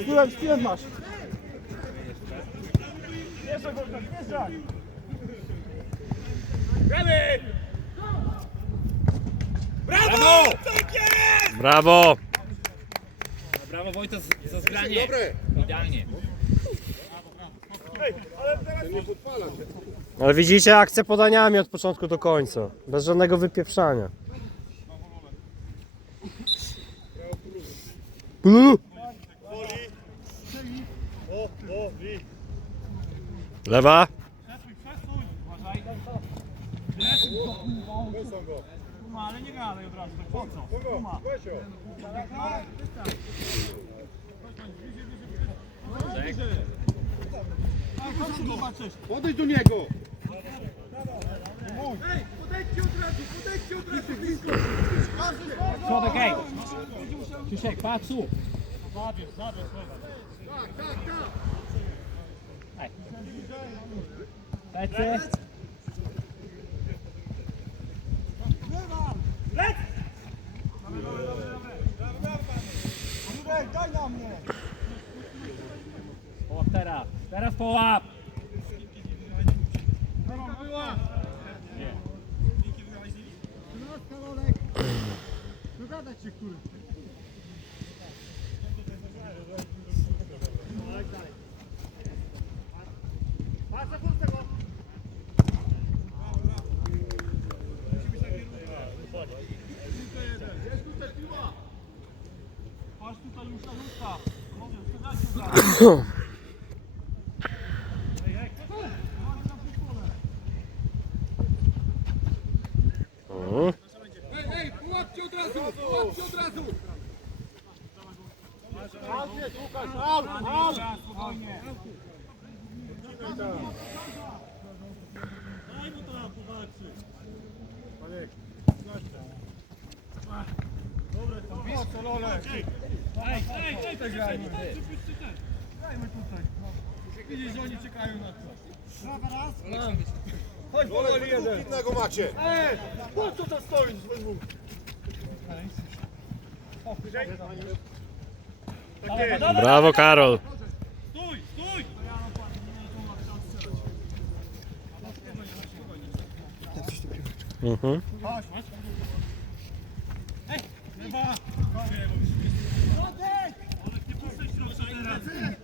Z tyłem, z tyłem masz. Jeszcze Wojtek, jeszcze. Brawo! Brawo! Brawo Wojta za- za zgranie. Dobre. Idealnie. Ale widzicie akcja podaniami od początku do końca. Bez żadnego wypieprzania. Uu! Lewa. Kuma, ale nie gadaj od razu, tak po co? Kuma. Podejdź do niego! Środek, ej. Krzysiek, patrz tu. Ej. Plecy. Daj na mnie. Połap teraz. Teraz połap. Dogadać się, który. Patrz tutaj już na ludzka. Mówię, sprzedajcie za. Mhm. Ej, ej, pułapcie od razu! Pułapcie od razu! Spokojnie. Daj mu to powalczy. Dobre, to po co, Lolek? Ej, ej, ej, tak. Grajmy tutaj. Widzisz, że oni czekają na to. Prawa raz. Chodź, powoli jeden. Innego macie! Ej, po co to stoisz we dwóch? Takie. Brawo Karol. Stój, stój! Mhm. Chodź, chodź. Ej, lewa! Środek! Ale nie puszczaj środka teraz.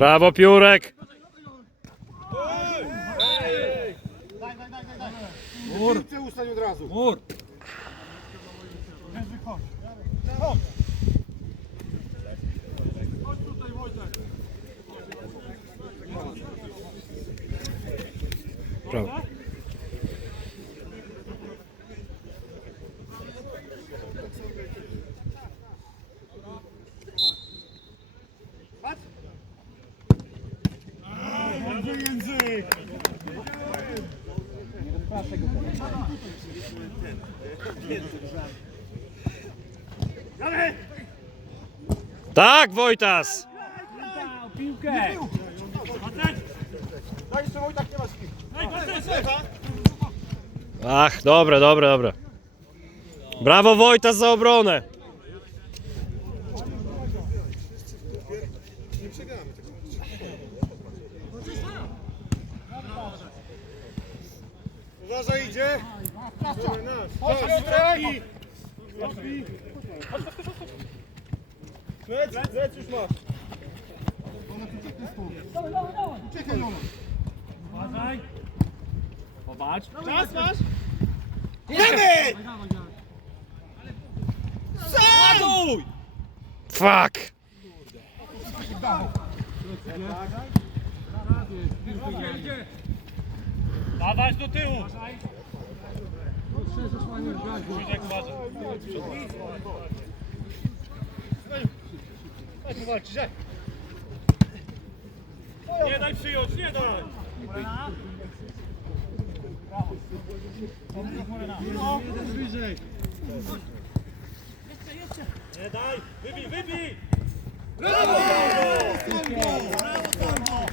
Brawo Piórek. Razu! Mur. Jerzy, chodź. Chodź. Chodź tutaj, Wojtek. Brawo. Dobry język! Dalej! Tak Wojtas. Piłkę. Daj jeszcze Wojtek, nie Patryk! Ach, dobre, dobre, dobre. Brawo Wojtas za obronę. Uważaj, idzie! Nasz. Chodź! Lec, lec już masz. Uważaj! Popatrz. Czas masz? Ładuj! Fuck. Dawać do tyłu! Krzysiek, uważaj. Daj powalczyć, daj. Nie daj przyjąć, nie daj! No, bliżej. Nie daj! Wybij, wybij! Brawo! Brawo, Sambo! Ej, gramy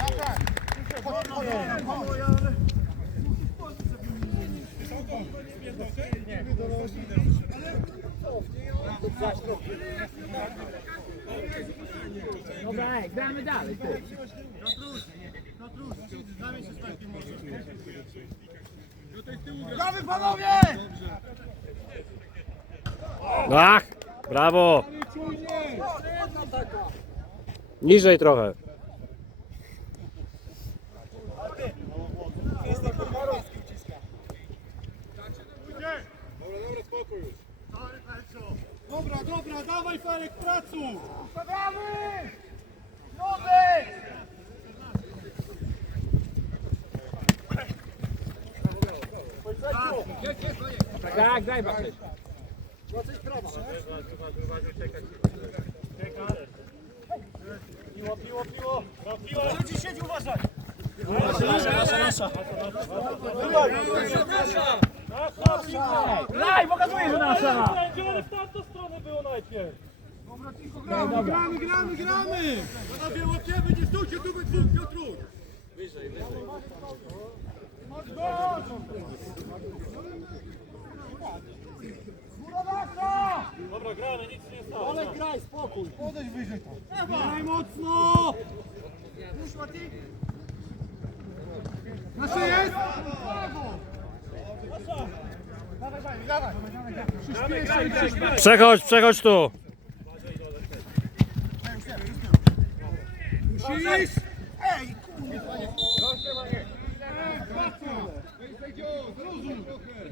dalej, ty. Brawy panowie! Ach, brawo. Niżej trochę. Dobra, dobra, dawaj Felek, pracu! Ustawiamy! Tak, daj Bartek. Piło, piło, piło! Piło, siedzi, siedzi, uważaj! Daj, pokazuję, że nasza. Ale w tamtą stronę było najpierw! Gramy, gramy, gramy, gramy! Panowie, łapiemy, nie stójcie tu we dwóch, Piotruś! Wyżej, wyżej. Dobra, gramy, nic nie stało. Ale graj, spokój. Podejdź wyżej tam. Graj mocno! Nasze jest? Dawaj, dawaj, dawaj. Przyspieszaj, przyspieszaj. Przechodź, przechodź tu. Musisz! Ej,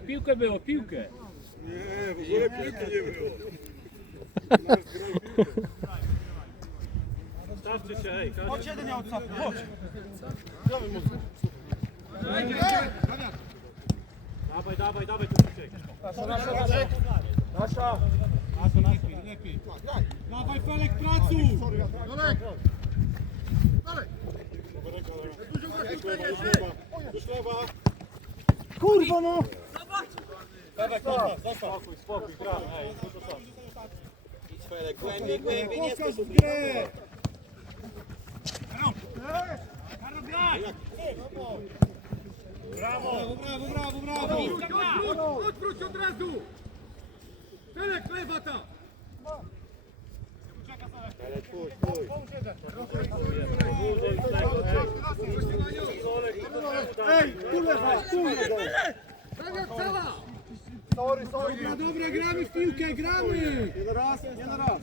Piłkę było, piłkę. Stawcie się, ej. Chodź jeden miał odstawkę, chodź. Dawaj, dawaj, dawaj, tu szybciej. Nasza, nasza, nasza. Nasza. Nasza, lepiej, lepiej. Dawaj, Felek, pracu! Felek! Dalej! Dużo Kurwa, no! Felek, zostaw, zostaw. Spokój, spokój, gra. Felek, głębiej, głębiej, nie Pokaż grę! Brawo, brawo, brawo, brawo! Odwróć, odwróć od razu! Felek, lewa ta! Ej, tu lewa, tu lewa! Sorry, sorry. Dobra, dobra, gramy w piłkę, gramy! Nie na raz, nie na raz.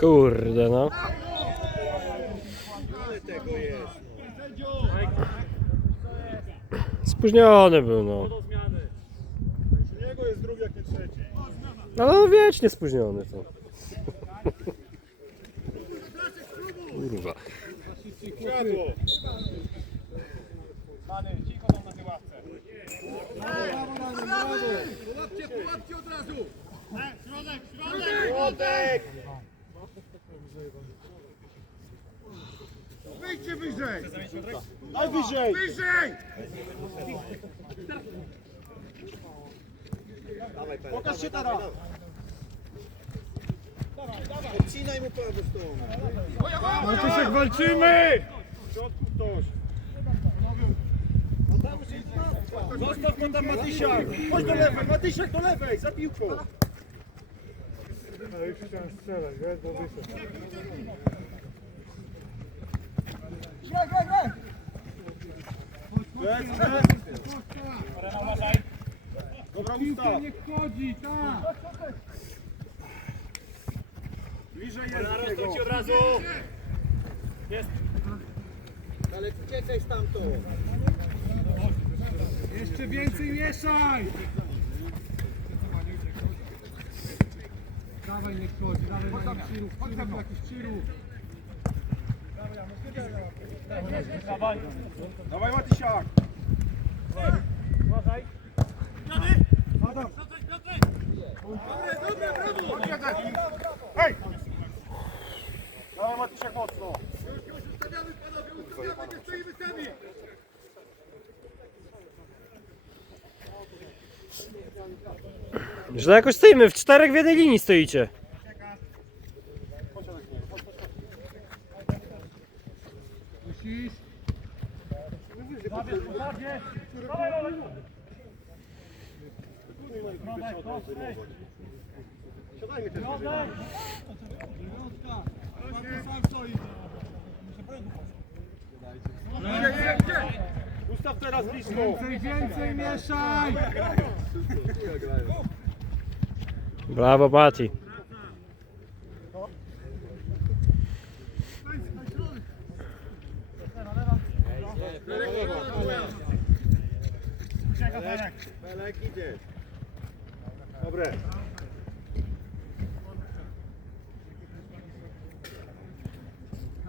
Kurde no. Spóźniony był no. Jego jest drugi, jak nie trzeci. Ale no wiecznie spóźniony to. Kurwa. Światło. Pany, cicho tam na tej ławce. Pułapcie, pułapcie od razu. Środek, środek. Środek. Wyjdźcie wyżej. Daj wyżej. Wyżej. Pokaż się teraz. Odcinaj mu prawą stronę. Matysiek, walczymy! W środku ktoś. Zostaw go tam Matysiak! Chodź do lewej, Matysiak do lewej, za piłką! Ale już chciałem strzelać, wiesz, bo wyszedł. Graj, graj, graj! Bez, bez! Dobra, ustaw! nie wchodzi, tak! Bliżej jest do od razu! Jest! Ale uciekaj stamtąd. Jeszcze więcej mieszaj! Dawaj, nie wchodzi, dawaj na jakiś przyrób, przyrób, jakiś przyrób. Dawaj, dawaj Matysiak! Uważaj! Adam! Dobre, dobre, brawo! Hej! Dawaj Matysiak mocno! Już ustawiamy panowie, ustawiamy, nie stoimy sami! Źle jakoś stoimy, w czterech w jednej linii stoicie. Musisz. Zabierz, zabierz. Dawaj, dawaj. Siadajmy też. Środka. Ustaw teraz blisko. Więcej, więcej mieszaj. Brawo Mati. Felek idzie. Dobre.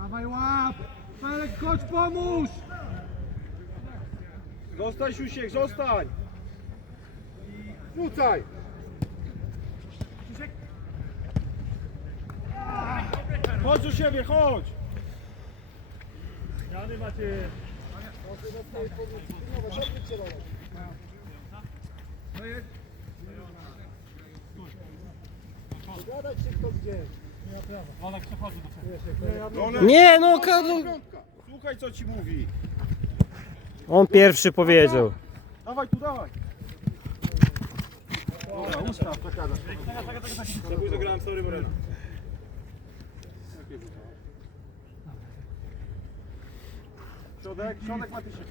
Dawaj łap! Felek, chodź pomóż! Zostań Siusiek, zostań! Rzucaj! Chodź do siebie, chodź! Jany macie... Nie no, ka- no, Słuchaj co ci mówi. on pierwszy powiedział. Dawaj tu, dawaj. Dobra, ustaw, przekazać. Zabój zagrałem, sorry Moreno. Środek, środek Matysiek.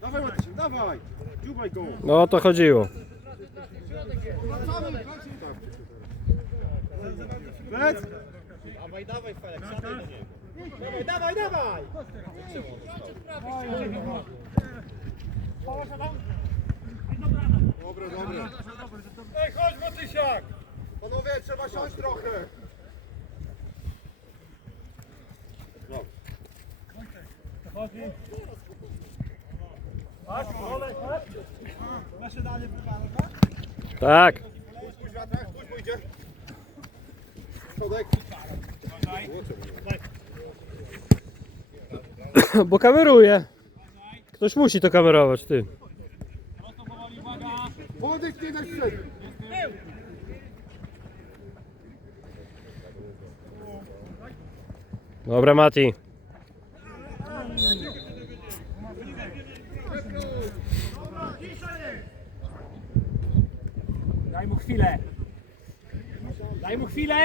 Dawaj dawaj! Dziubaj go! No o to chodziło. Lec! Dawaj, dawaj! Dobre, dobre. Ej, chodź Matysiak! Panowie, trzeba siąść trochę. Tak? Bo kameruje. Ktoś musi to kamerować, ty. Wodek. Dobra Mati. Daj mu chwilę. Daj mu chwilę.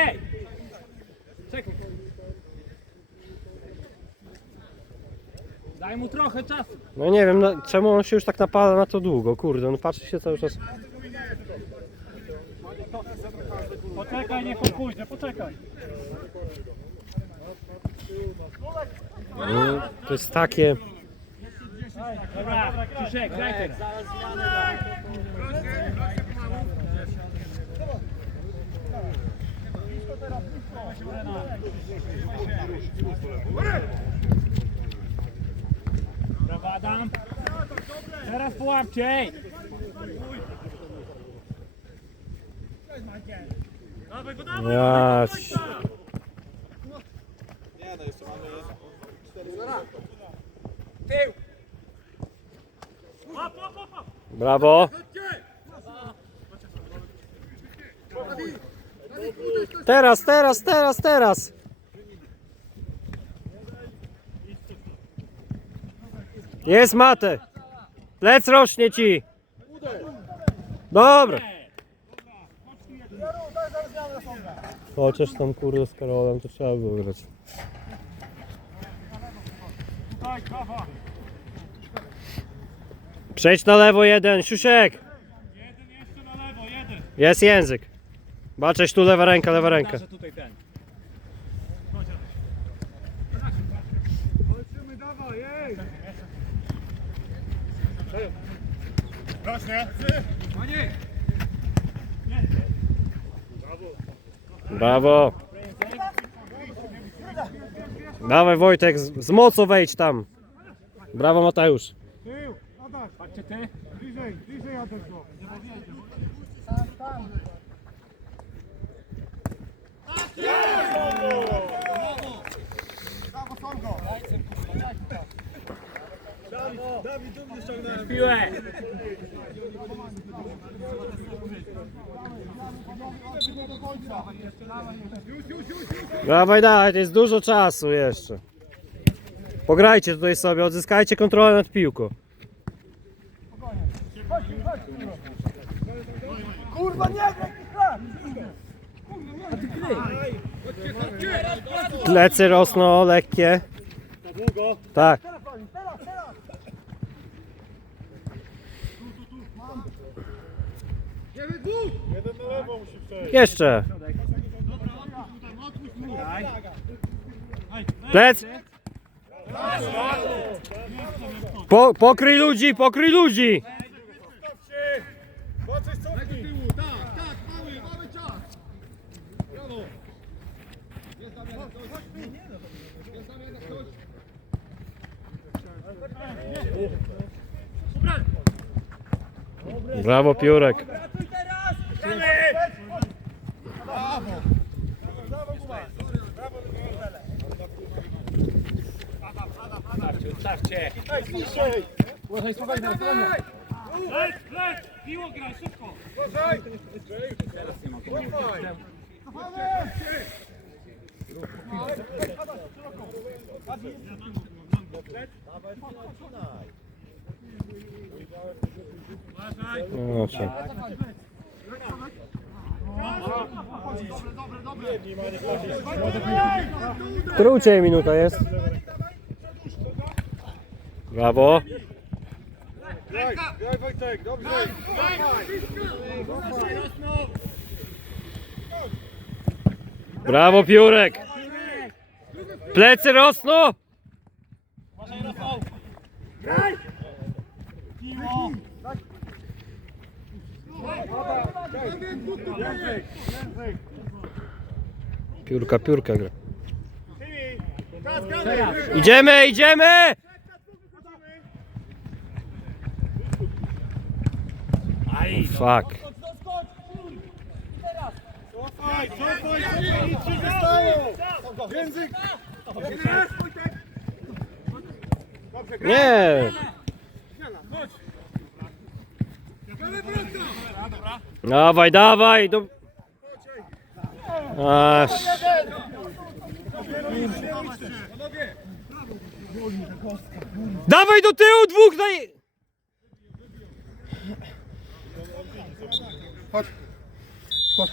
Czekaj. Daj mu trochę czasu. No nie wiem, no, czemu on się już tak napala na to długo, kurde, no patrzy się cały czas. Poczekaj, niech on pójdzie, poczekaj. No, to jest takie... Dobra, Krzysiek, graj teraz. Brawo Adam. Teraz połapcie. Ja... Nie, no. Brawo. Teraz, teraz, teraz, teraz. Jest matę. Plec rośnie ci. Dobra. Chociaż tam kurde z Karolem to trzeba było grać. Przejdź na lewo jeden, Siusiek. Jeden jeszcze na lewo, jeden. Jest język. Baczeć tu lewa ręka, lewa ręka. Tutaj ten. Walczymy, dawaj, ej! Rośnie. Panie! Brawo. Dawaj Wojtek, z z mocą wejdź tam. Brawo Mateusz. Tył, Adaś, Patrzcie ty. bliżej, bliżej Adaś go. Brawo, są Piłę. Dawaj, dawaj, to jest dużo czasu jeszcze. Pograjcie tutaj sobie, odzyskajcie kontrolę nad piłką. Kurwa, nie Plecy rosną lekkie. Tak. Jeszcze. Plec. Po, pokryj ludzi, pokryj ludzi. Patrzeć cofnij. Tak, tak, mały, mały czas. Brawo. Jest tam jeden ktoś. Jest tam jeden ktoś. Brawo Piórek. Ciszej. Uważaj, słuchaj na stronę. Leć, leć. Piło gra, szybko. Uważaj. Teraz nie ma Cofaj. Cofamy. No, co. Krócej minuta jest. Brawo. Graj, graj dobrze. Brawo Piórek. Plecy rosną. Piórka, piórka gra. Idziemy, idziemy! Fuck. Cofaj, cofaj, cofaj, nic się nie stało. Język. Dobrze, graj. Nie! Dawaj, dawaj! Do... Aż. Dawaj do tyłu, dwóch daj! chodź. Chodź.